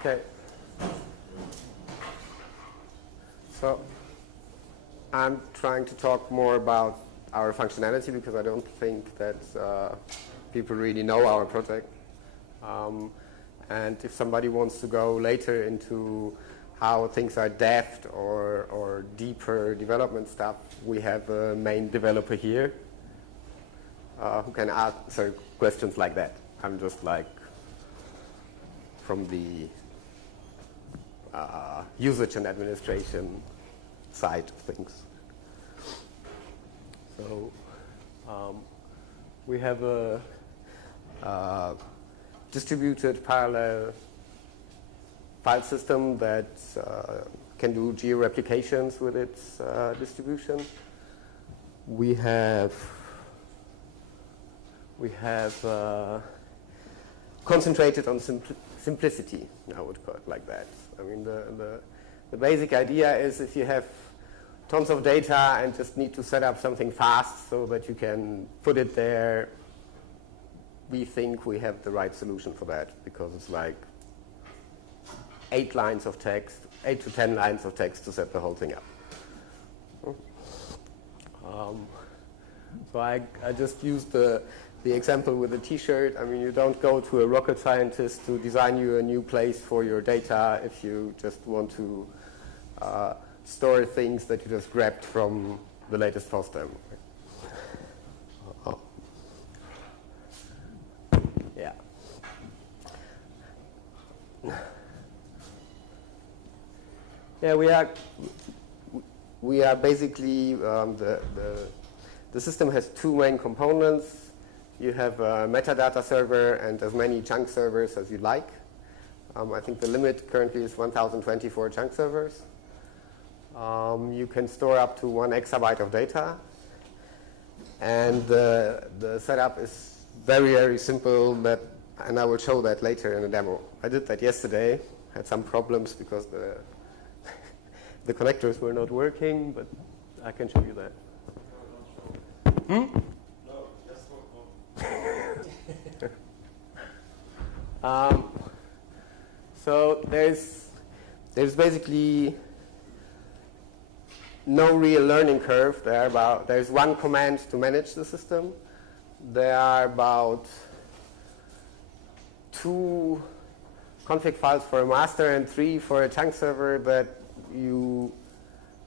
Okay. So I'm trying to talk more about our functionality because I don't think that people really know our project. And if somebody wants to go later into how things are deft or deeper development stuff, we have a main developer here who can answer questions like that. I'm just like from the usage and administration side of things. So we have a distributed parallel file system that can do geo-replications with its distribution. We have concentrated on simplicity, I would call it like that. I mean, the basic idea is if you have tons of data and just need to set up something fast so that you can put it there, we think we have the right solution for that because it's like 8 lines of text, 8 to 10 lines of text to set the whole thing up. So I just used the example with the t-shirt. I mean, you don't go to a rocket scientist to design you a new place for your data if you just want to store things that you just grabbed from the latest FOSDEM. Yeah. Yeah, we are basically the system has 2 main components. You have a metadata server and as many chunk servers as you like. I think the limit currently is 1024 chunk servers. You can store up to 1 exabyte of data. And the setup is very, very simple, and I will show that later in a demo. I did that yesterday, had some problems because the connectors were not working, but I can show you that. So there's basically no real learning curve. There's 1 command to manage the system. There are about 2 config files for a master and 3 for a chunk server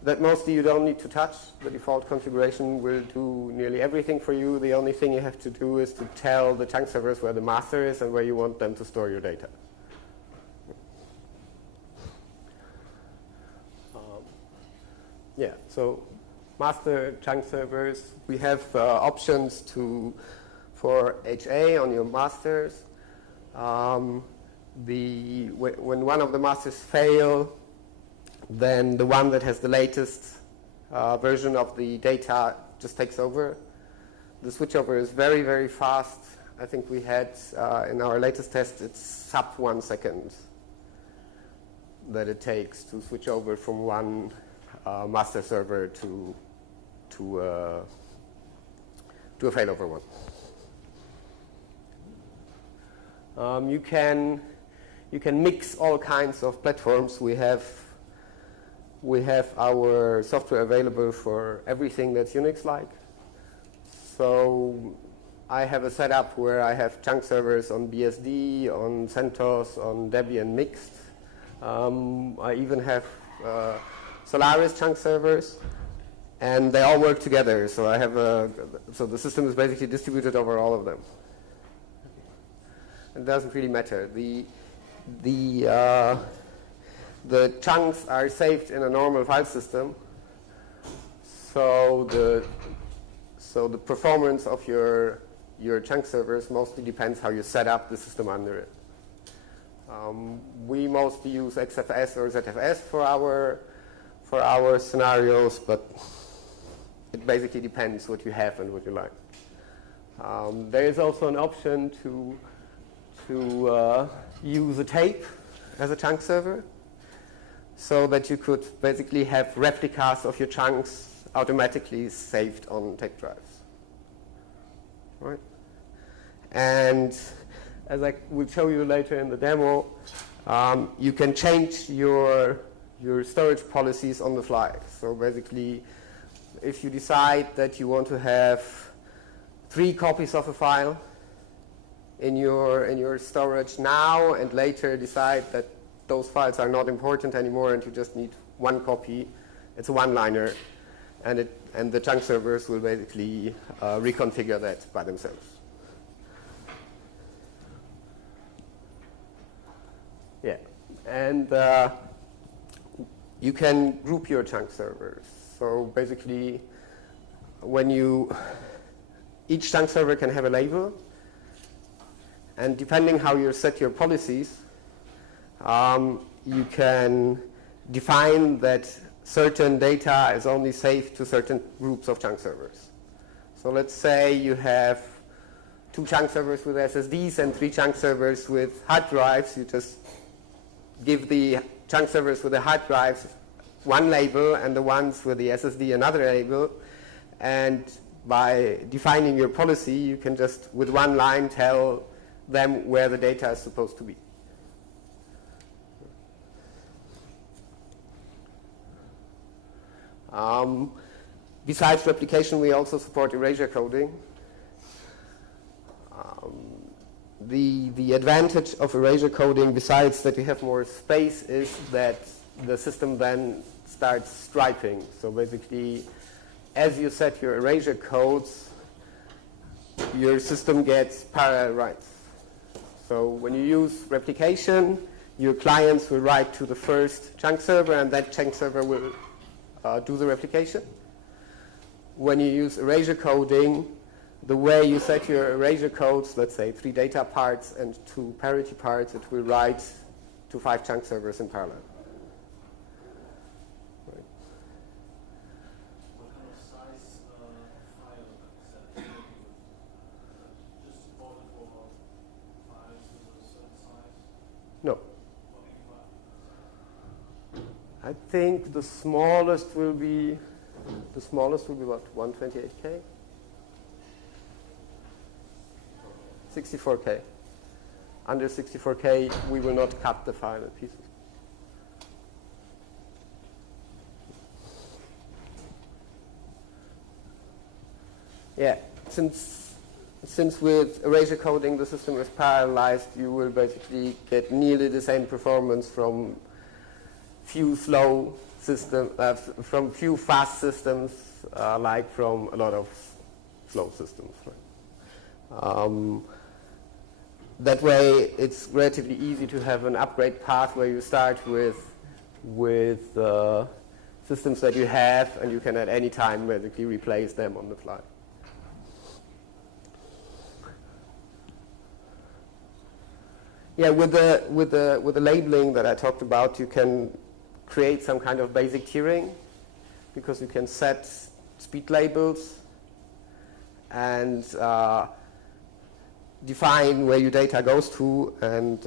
that mostly you don't need to touch. The default configuration will do nearly everything for you. The only thing you have to do is to tell the chunk servers where the master is and where you want them to store your data. Yeah, so master chunk servers, we have options for HA on your masters. When one of the masters fail, then the one that has the latest version of the data just takes over. The switchover is very, very fast. I think we had, in our latest test, it's sub 1 second that it takes to switch over from one master server to a failover one. You can mix all kinds of platforms. We have our software available for everything that's Unix-like. So I have a setup where I have chunk servers on BSD, on CentOS, on Debian mixed. I even have Solaris chunk servers, and they all work together. So I have so the system is basically distributed over all of them. It doesn't really matter. The chunks are saved in a normal file system, so the performance of your chunk servers mostly depends how you set up the system under it. We mostly use XFS or ZFS for our scenarios, but it basically depends what you have and what you like. There is also an option to use a tape as a chunk server, so that you could basically have replicas of your chunks automatically saved on tape drives. Right? And as I will show you later in the demo, you can change your storage policies on the fly. So basically, if you decide that you want to have 3 copies of a file in your storage now, and later decide that those files are not important anymore and you just need 1 copy, it's a one-liner, and the chunk servers will basically reconfigure that by themselves. Yeah, and you can group your chunk servers. So basically, each chunk server can have a label, and depending how you set your policies, you can define that certain data is only safe to certain groups of chunk servers. So let's say you have 2 chunk servers with SSDs and 3 chunk servers with hard drives. You just give the chunk servers with the hard drives one label and the ones with the SSD another label. And by defining your policy, you can just with one line tell them where the data is supposed to be. Besides replication, we also support erasure coding. The advantage of erasure coding, besides that you have more space, is that the system then starts striping. So basically, as you set your erasure codes, your system gets parallel writes. So when you use replication, your clients will write to the first chunk server, and that chunk server will do the replication. When you use erasure coding, the way you set your erasure codes, let's say 3 data parts and 2 parity parts, it will write to 5 chunk servers in parallel. Right. What kind of size file set? Just supported for files with a certain size? No. I think the smallest will be what, 128K? 64K. Under 64K, we will not cut the file in pieces. Yeah, since with erasure coding the system is parallelized, you will basically get nearly the same performance from few slow systems, from few fast systems, like from a lot of slow systems. Right? That way, it's relatively easy to have an upgrade path where you start with systems that you have, and you can at any time basically replace them on the fly. Yeah, with the labeling that I talked about, you can create some kind of basic tiering, because you can set speed labels and define where your data goes to, and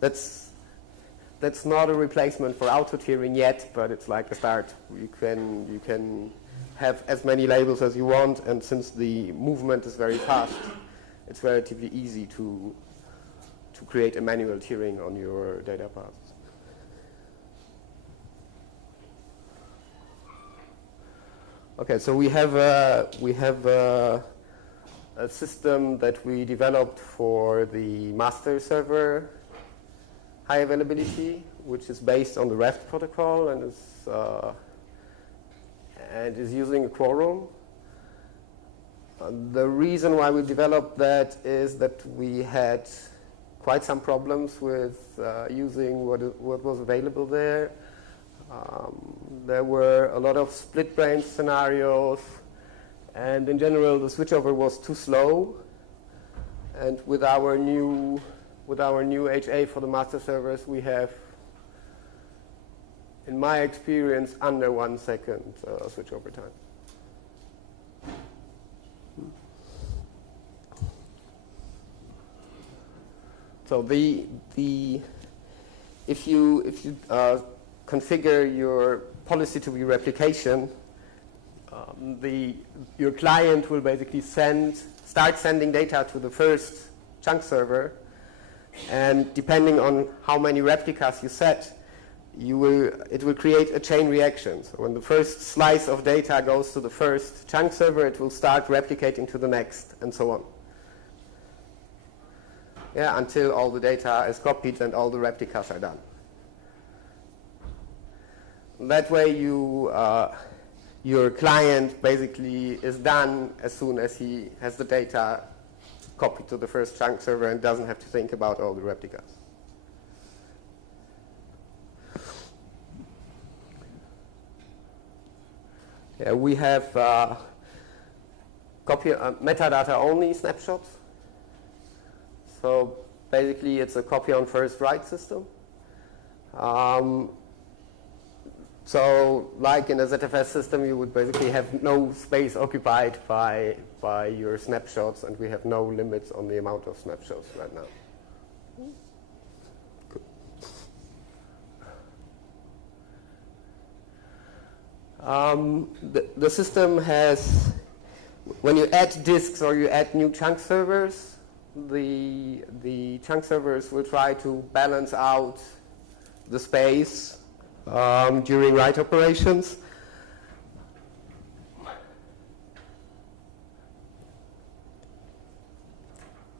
that's not a replacement for auto tiering yet, but it's like a start. You can have as many labels as you want, and since the movement is very fast, it's relatively easy to create a manual tiering on your data paths. Okay, so we have a system that we developed for the master server high availability, which is based on the REST protocol and is using a quorum. The reason why we developed that is that we had quite some problems with using what was available there. There were a lot of split branch scenarios, and in general the switchover was too slow. And with our new HA for the master servers, we have, in my experience, under 1 second switchover time. So if you configure your policy to be replication, your client will basically start sending data to the first chunk server, And depending on how many replicas you set, it will create a chain reaction. So when the first slice of data goes to the first chunk server, it will start replicating to the next, and so on. Yeah, until all the data is copied and all the replicas are done. That way your client basically is done as soon as he has the data copied to the first chunk server and doesn't have to think about all the replicas. Yeah, we have metadata only snapshots. So basically it's a copy on first write system. So like in a ZFS system, you would basically have no space occupied by your snapshots, and we have no limits on the amount of snapshots right now. The system has, when you add disks or you add new chunk servers, the chunk servers will try to balance out the space during write operations.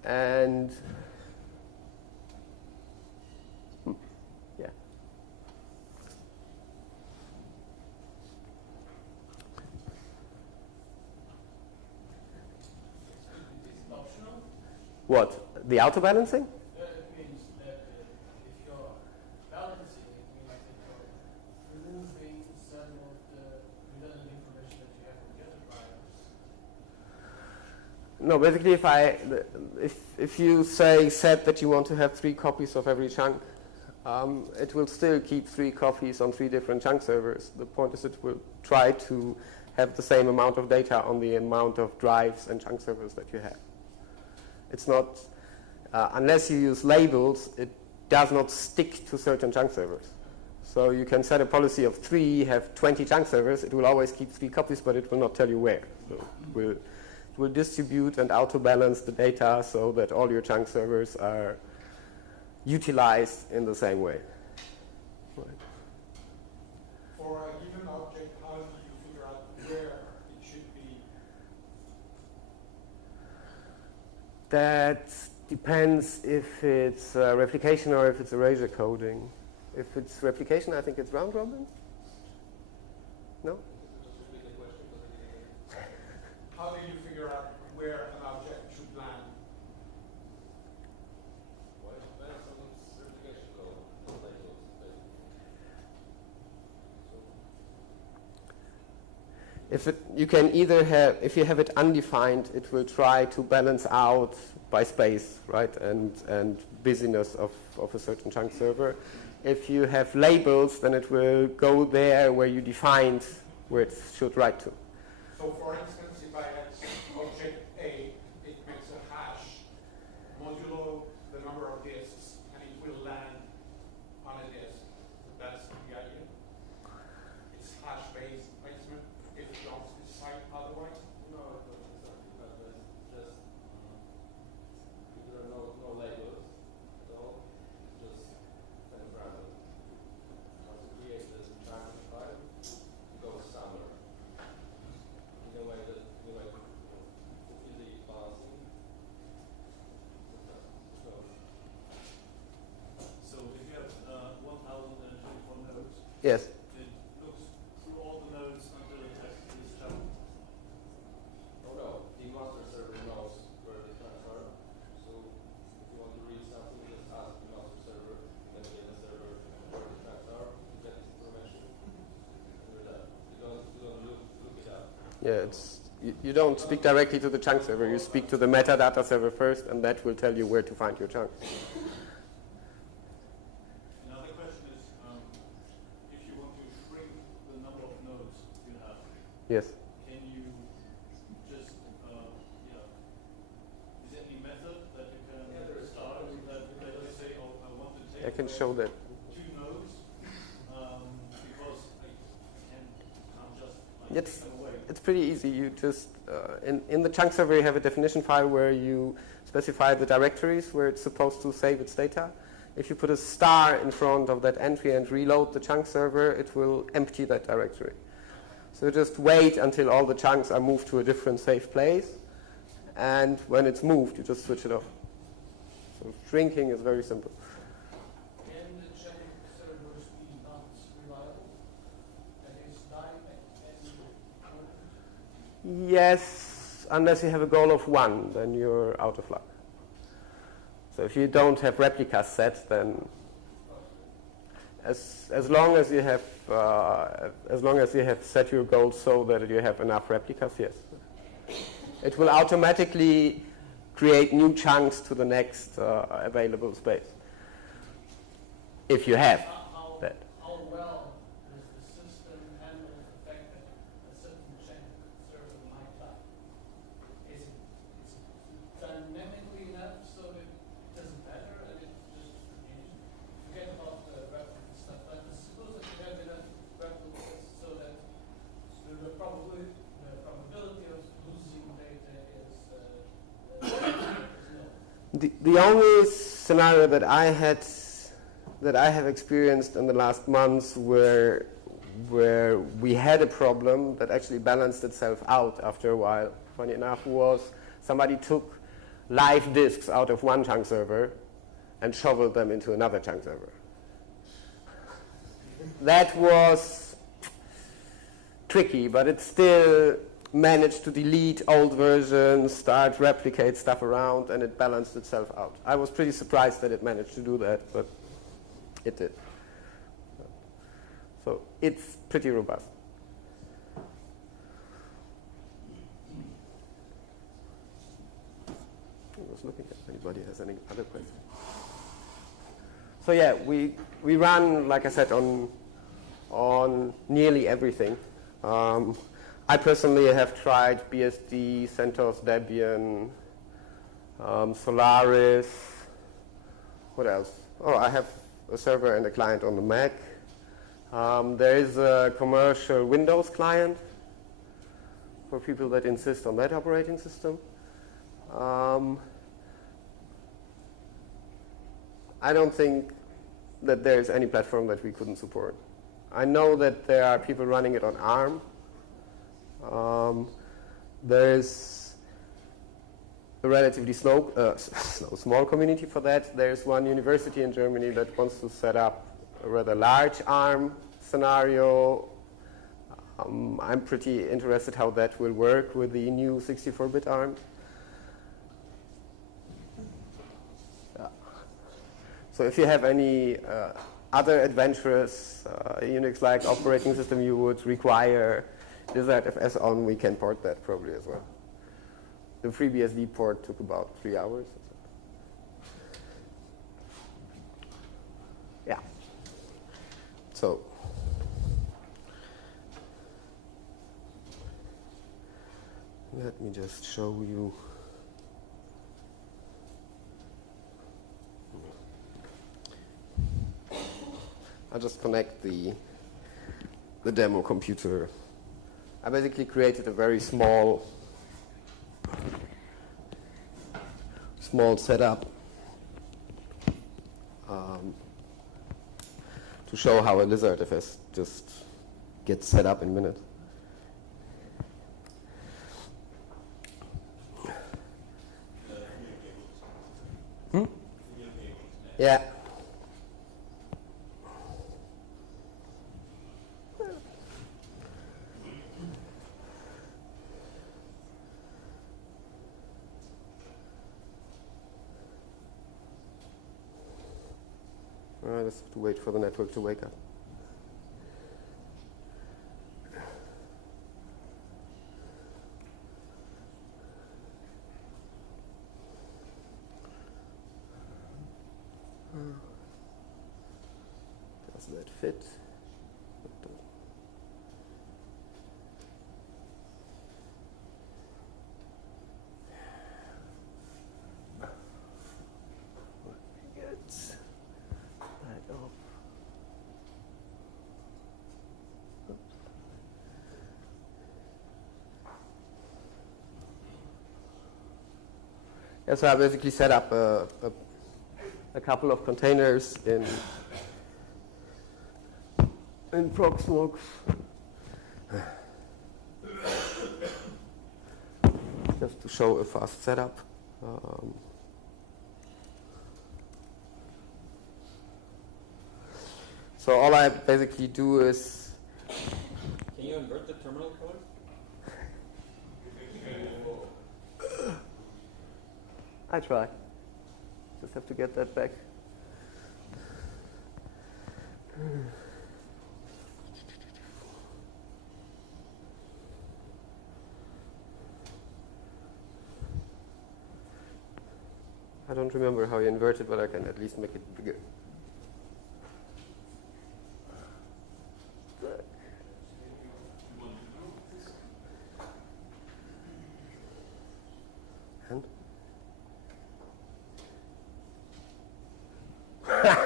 And yeah. What? The auto balancing? It means that if you're balancing, it means that you're removing some of the redundant information that you have from the other drivers. No, basically if you said that you want to have 3 copies of every chunk, it will still keep 3 copies on 3 different chunk servers. The point is it will try to have the same amount of data on the amount of drives and chunk servers that you have. It's not, unless you use labels, it does not stick to certain chunk servers. So you can set a policy of 3, have 20 chunk servers, it will always keep 3 copies, but it will not tell you where. So it will distribute and auto-balance the data so that all your chunk servers are utilized in the same way. Right. For a given object, how do you figure out where it should be? That depends if it's replication or if it's erasure coding. If it's replication, I think it's round robin. No? How do you figure out where an object should land? Well, it depends on its replication code. You can either have, if you have it undefined, it will try to balance out by space, right, and busyness of a certain chunk server. If you have labels, then it will go there where you defined where it should write to. So for instance, if I had object A, it makes a hash modulo the number of disks, and it will land on a disk. That's the idea. It's hash-based placement if you don't specify otherwise. No, it doesn't exactly, but it's just if there are no labels at all, it's just kind of random. Once you create this chunk file, it goes somewhere. In a way that fulfill the balancing. So if you have 1,024 nodes, Yes. it looks through all the nodes until it has this chunk. Oh no, the master server knows where the chunks are. So if you want to read something, just ask the master server, then get the server where the chunks are, you get this information, and you're done. You don't look it up. Yeah, you don't speak directly to the chunk server. You speak to the metadata server first, and that will tell you where to find your chunks. Another question is, if you want to shrink the number of nodes you have, Yes. can you just, is there any method that you can start that you say, oh, I want to take I can show that. 2 nodes, because I can't just It's, take them away. it's pretty easy. You just, in the chunk server, you have a definition file where you specify the directories where it's supposed to save its data. If you put a star in front of that entry and reload the chunk server, it will empty that directory. So just wait until all the chunks are moved to a different safe place, and when it's moved, you just switch it off. So shrinking is very simple. Can the chunk servers be not reliable? That is, die at any moment? Yes, unless you have a goal of 1, then you're out of luck. So if you don't have replicas set, then as long as you have set your goals so that you have enough replicas, yes, it will automatically create new chunks to the next available space. If you have that. How well does the system handle the fact that a certain chunk server might die? Is it dynamically enough so that it doesn't matter and it just forget about the replica stuff? But suppose that you have enough replicas so that the probability of losing data is no. The only scenario that I have experienced in the last months where we had a problem that actually balanced itself out after a while, funny enough, was somebody took live disks out of one chunk server and shoveled them into another chunk server. That was tricky, but it still managed to delete old versions, start replicate stuff around, and it balanced itself out. I was pretty surprised that it managed to do that, but it did. So it's pretty robust. I was looking if anybody has any other questions. So yeah, we run, like I said, on nearly everything. I personally have tried BSD, CentOS, Debian, Solaris. What else? Oh, I have a server and a client on the Mac. There is a commercial Windows client for people that insist on that operating system. I don't think that there's any platform that we couldn't support. I know that there are people running it on ARM. There's a relatively small community for that. There's one university in Germany that wants to set up a rather large ARM scenario. I'm pretty interested how that will work with the new 64-bit ARM. So if you have any other adventurous Unix-like operating system you would require LizardFS on, we can port that probably as well. The FreeBSD port took about 3 hours. Yeah. So let me just show you. I'll just connect the demo computer. I basically created a very small setup to show how a LizardFS just gets set up in minutes. Yeah. I just have to wait for the network to wake up. Does that fit? Yeah, so I basically set up a couple of containers in Proxmox. Just to show a fast setup. So all I basically do is... Can you invert the terminal color? I try. Just have to get that back. I don't remember how you invert it, but I can at least make it bigger.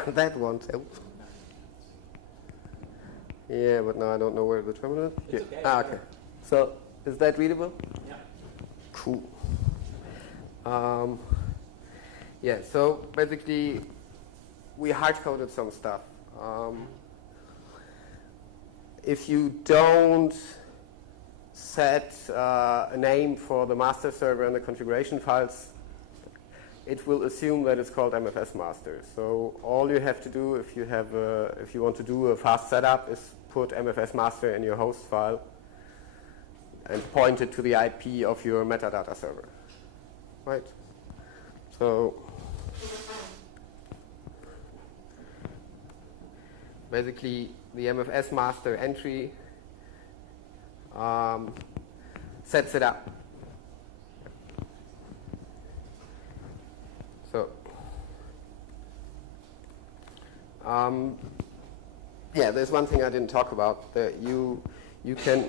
And that won't help. Yeah, but now I don't know where the terminal is. It's okay. Okay. So, is that readable? Yeah. Cool. Yeah, so basically we hard-coded some stuff. If you don't set a name for the master server in the configuration files, it will assume that it's called MFS master. So all you have to do if you want to do a fast setup is put MFS master in your host file and point it to the IP of your metadata server. Right? So basically the MFS master entry sets it up. So yeah, there's one thing I didn't talk about. That you can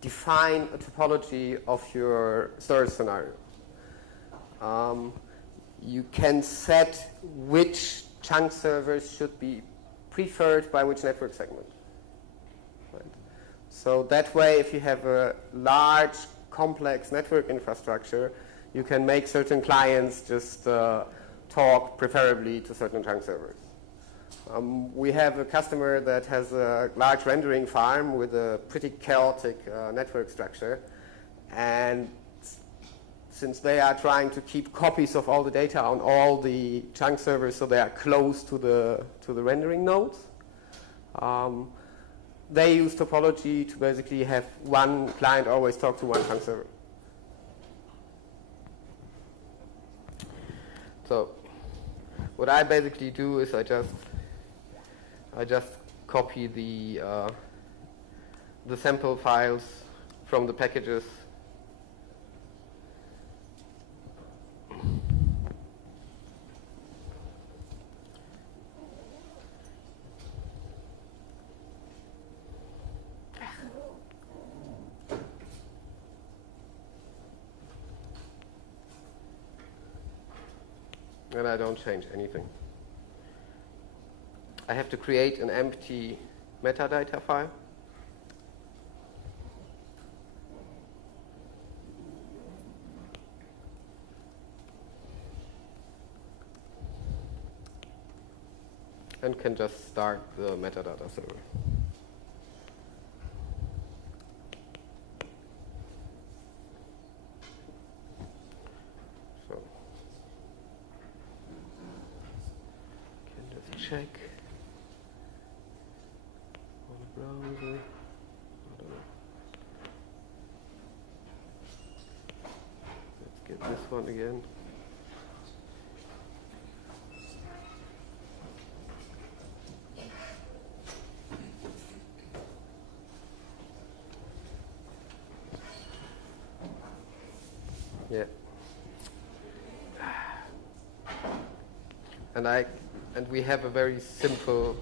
define a topology of your storage scenario. You can set which chunk servers should be preferred by which network segment. Right. So that way, if you have a large, complex network infrastructure, you can make certain clients just talk preferably to certain chunk servers. We have a customer that has a large rendering farm with a pretty chaotic network structure, and since they are trying to keep copies of all the data on all the chunk servers so they are close to the rendering nodes, they use topology to basically have one client always talk to one chunk server. So what I basically do is I just copy the sample files from the packages . And I don't change anything. I have to create an empty metadata file. And can just start the metadata server. So can just check on the browser. I don't know. Let's get this one again. Yeah. And we have a very simple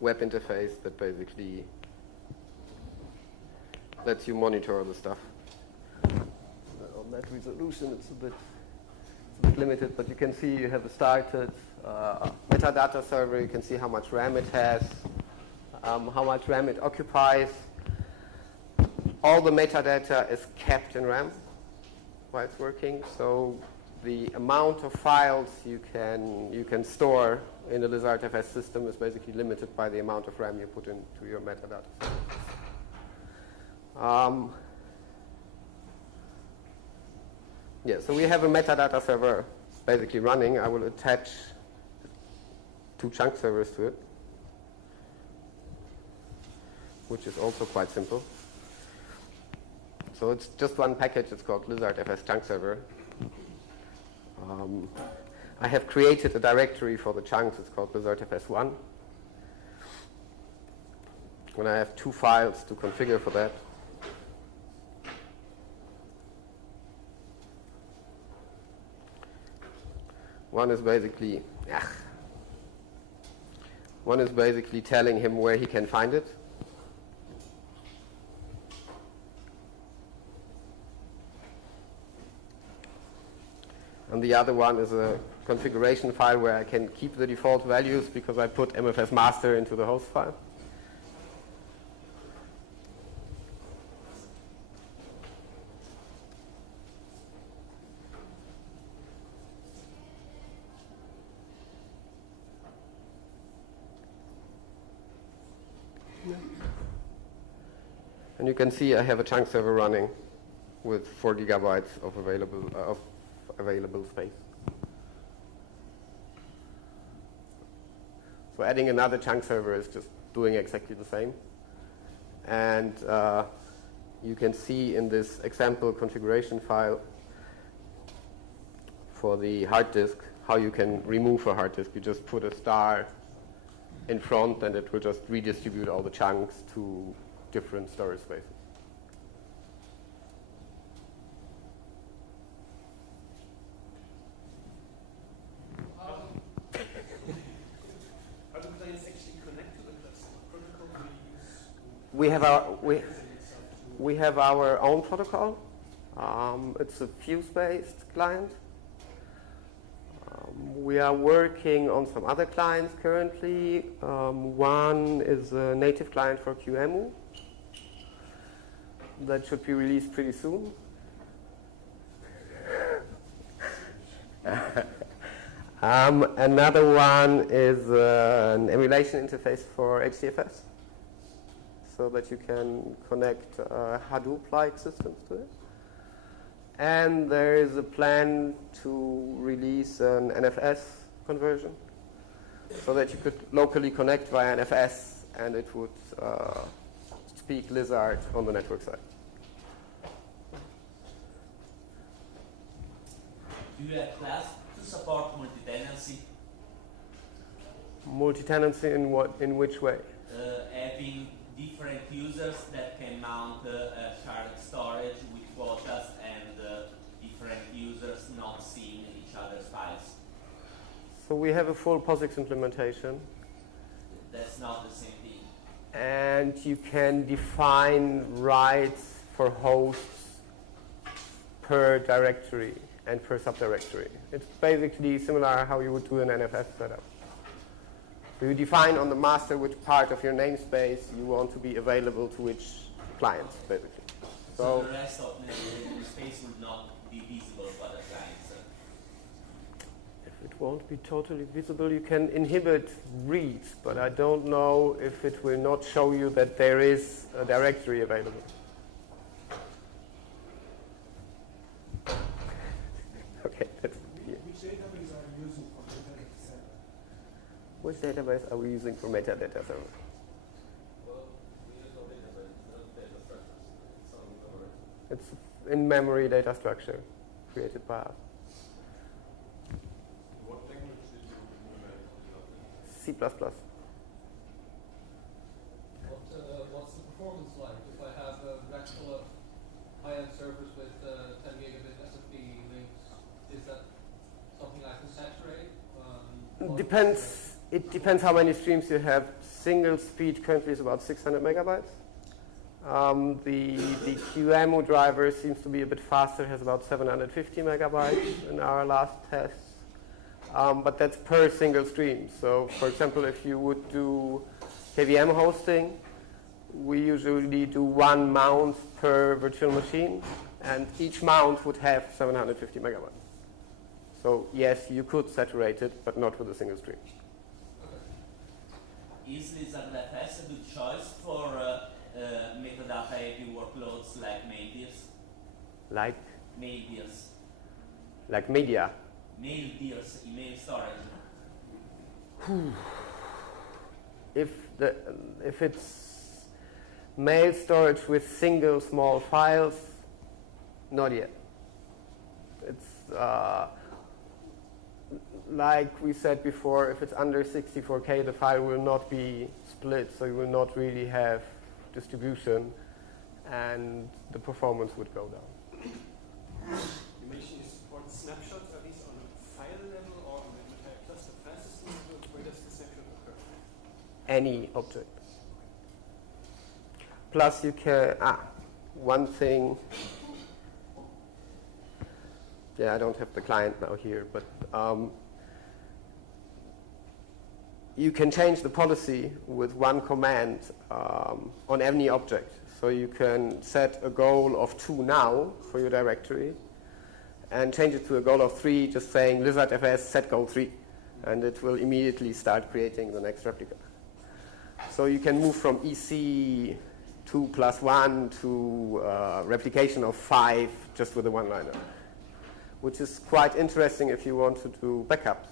web interface that basically lets you monitor the stuff. On that resolution it's a bit limited, but you can see you have a started metadata server. You can see how much RAM it has, how much RAM it occupies. all the metadata is kept in RAM while it's working. So the amount of files you can store in the LizardFS system is basically limited by the amount of RAM you put into your metadata. Yeah, so we have a metadata server basically running. I will attach 2 chunk servers to it, which is also quite simple. So it's just one package. It's called LizardFS chunk server. I have created a directory for the chunks. It's called LizardFS1. And I have 2 files to configure for that. One is basically telling him where he can find it. And the other one is a configuration file where I can keep the default values because I put MFS master into the host file. And you can see I have a chunk server running with 4 gigabytes of available space. So adding another chunk server is just doing exactly the same. And you can see in this example configuration file for the hard disk how you can remove a hard disk. You just put a star in front and it will just redistribute all the chunks to different storage spaces. How do clients actually connect to the cluster? What protocol do you use? We have our own protocol. It's a Fuse-based client. We are working on some other clients currently. One is a native client for QEMU. That should be released pretty soon. Another one is an emulation interface for HDFS, so that you can connect Hadoop-like systems to it. And there is a plan to release an NFS conversion, so that you could locally connect via NFS, and it would speak Lizard on the network side. Do you have plans to support multi-tenancy? Multi-tenancy in which way? Having different users that can mount shared storage with quotas and different users not seeing each other's files. So we have a full POSIX implementation. That's not the same thing. And you can define rights for hosts per directory and per subdirectory. It's basically similar how you would do an NFS setup. So you define on the master which part of your namespace you want to be available to which clients, basically. So the rest of the namespace will not be visible for the clients. If it won't be totally visible, you can inhibit reads, but I don't know if it will not show you that there is a directory available. Okay, that's clear. Which database are you using for metadata server? Which database are we using for metadata server? Well, we use no database, no data structures. It's something over. It's in-memory data structure created by us. What language did you implement on the C++. What's the performance like? If I have a rack full of high-end servers with 10 gigabit SFP links, is that something I can saturate? It depends how many streams you have. Single speed currently is about 600 megabytes. The QEMU driver seems to be a bit faster, has about 750 megabytes in our last tests. But that's per single stream. So, for example, if you would do KVM hosting, we usually do one mount per virtual machine, and each mount would have 750 megabytes. So yes, you could saturate it, but not with a single stream. Is LizardFS a good choice for metadata heavy workloads like Maildeals? Like Maildeals. like media. Maildeals, email storage. If it's mail storage with single small files, not yet. It's like we said before, if it's under 64K, the file will not be split, so you will not really have distribution, and the performance would go down. You mentioned you support snapshots. Are these on a file level or on the entire cluster file system? Where does the snapshot occur? Any object. Plus you can, one thing, yeah, I don't have the client now here, but you can change the policy with one command on any object. So you can set a goal of 2 now for your directory and change it to a goal of 3, just saying LizardFS set goal 3, and it will immediately start creating the next replica. So you can move from EC 2+1 to replication of 5 just with a one-liner, which is quite interesting if you want to do backups.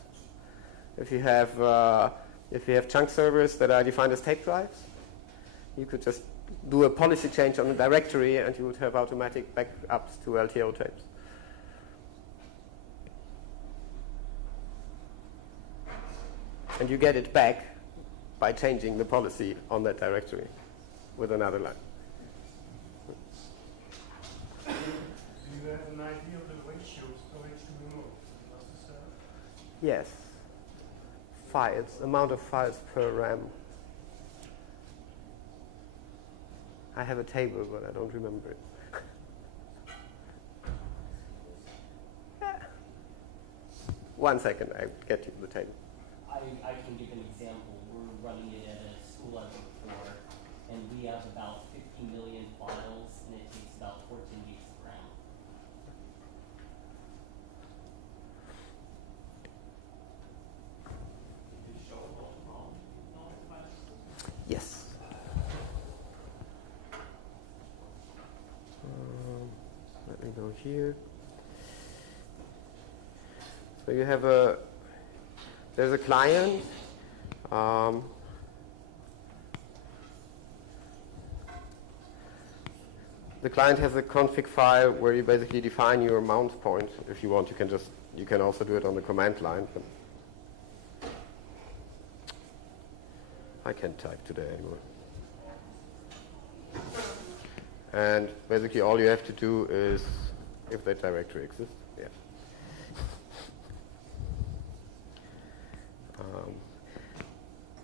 If you have chunk servers that are defined as tape drives, you could just do a policy change on the directory and you would have automatic backups to LTO tapes. And you get it back by changing the policy on that directory with another line. Do you have an idea of the ratio of storage to memory? Yes. Files, amount of files per RAM. I have a table, but I don't remember it. One second, I get you the table. I can give an example. We're running it at a school I work for, and we have about 50 million files, and it takes about 14 gigs of RAM. Did you show all the files? Yes. Let me go here. So you have there's a client. The client has a config file where you basically define your mount point. If you want, you can also do it on the command line. But I can't type today anymore. And basically all you have to do is, if that directory exists, yeah.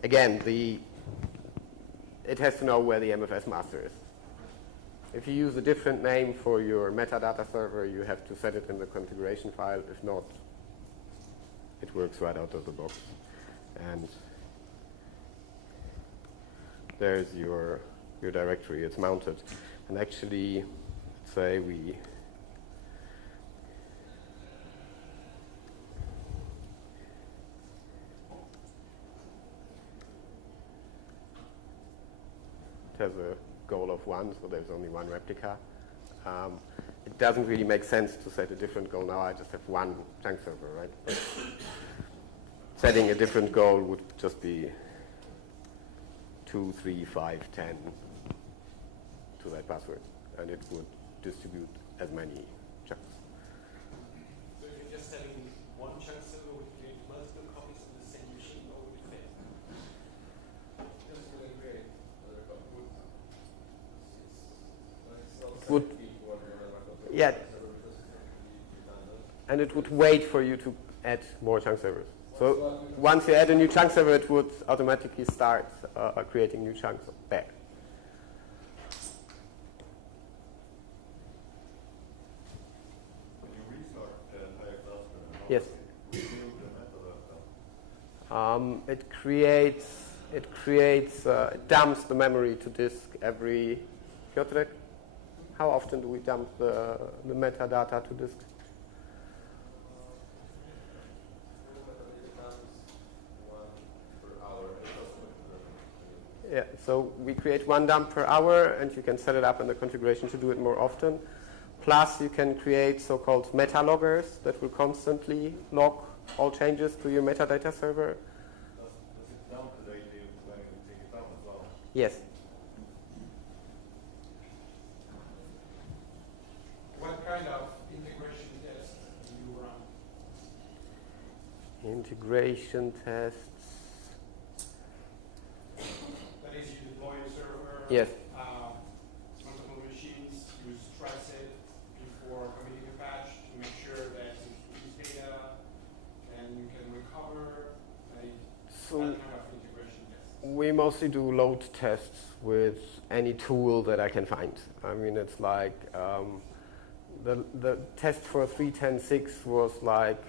Again, it has to know where the MFS master is. If you use a different name for your metadata server, you have to set it in the configuration file. If not, it works right out of the box. And there's your directory. It's mounted. And actually, say we it has a goal of 1, so there's only 1 replica. It doesn't really make sense to set a different goal now. I just have 1 chunk server, right? But setting a different goal would just be 2, 3, 5, 10 to that password, and it would distribute as many chunks. So if you're just setting 1 chunk server, would you create multiple copies of the same machine, or would it fail? Just going to create another copy. Would, yeah, and it would wait for you to add more chunk servers. So once you add a new chunk server, it would automatically start creating new chunks back. When you restart the entire cluster, Yes. how do you do the metadata? It creates it creates, it dumps the memory to disk every, Piotrek, how often do we dump the metadata to disk? Yeah, so we create one dump per hour, and you can set it up in the configuration to do it more often. Plus, you can create so-called meta loggers that will constantly log all changes to your metadata server. Does it dump the data when you take it down as well? Yes. What kind of integration test do you run? Integration tests. That is, you deploy a server, Yes. multiple machines, you stress it before committing a patch to make sure that you use data and you can recover, like So that kind of integration test. we mostly do load tests with any tool that I can find. I mean, it's like the test for 3.10.6 was like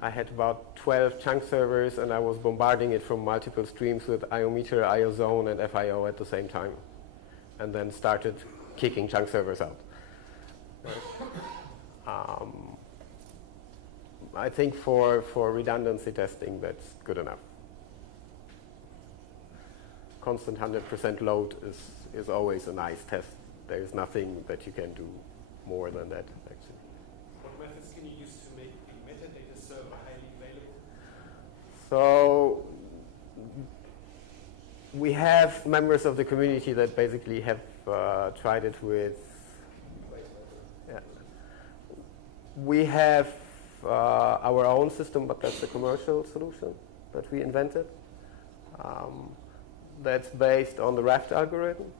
I had about 12 chunk servers and I was bombarding it from multiple streams with IOmeter, IOZone, and FIO at the same time, and then started kicking chunk servers out. I think for redundancy testing, that's good enough. Constant 100% load is always a nice test. There's nothing that you can do more than that, actually. What methods can you use to make a metadata server highly available? So we have members of the community that basically have tried it with. Yeah. We have our own system, but that's a commercial solution that we invented. That's based on the Raft algorithm.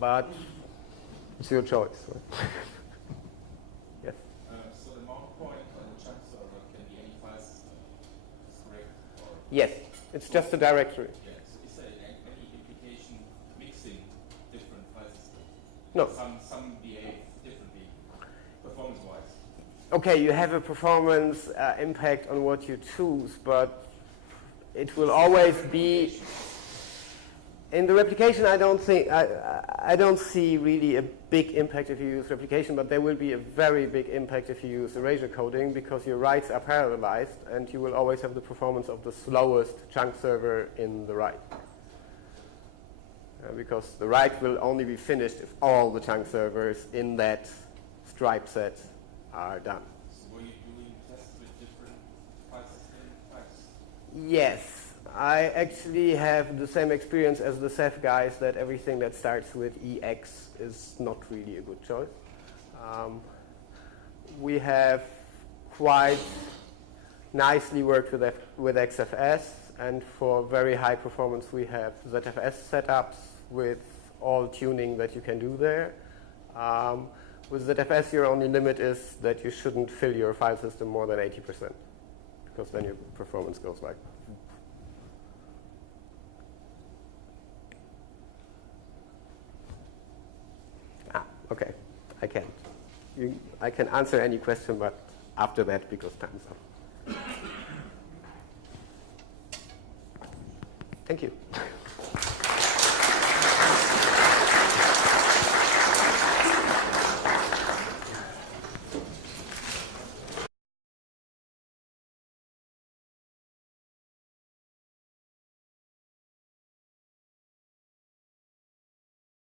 But it's your choice. Right? Yes. So the mount point on the chunk server can be any file system, correct? Or Yes, it's just a directory. yeah. So is there any implication mixing different file systems? No. Some behave differently, performance-wise. Okay, you have a performance impact on what you choose, but it will always be. In the replication, I don't see really a big impact if you use replication, but there will be a very big impact if you use erasure coding, because your writes are parallelized and you will always have the performance of the slowest chunk server in the write. Because the write will only be finished if all the chunk servers in that stripe set are done. So were you doing tests with different file system types? Yes. I actually have the same experience as the Ceph guys, that everything that starts with EX is not really a good choice. We have quite nicely worked with XFS, and for very high performance we have ZFS setups with all tuning that you can do there. With ZFS, your only limit is that you shouldn't fill your file system more than 80%, because then your performance goes like. Okay, I can't. I can answer any question, but after that, because time's up. Thank you.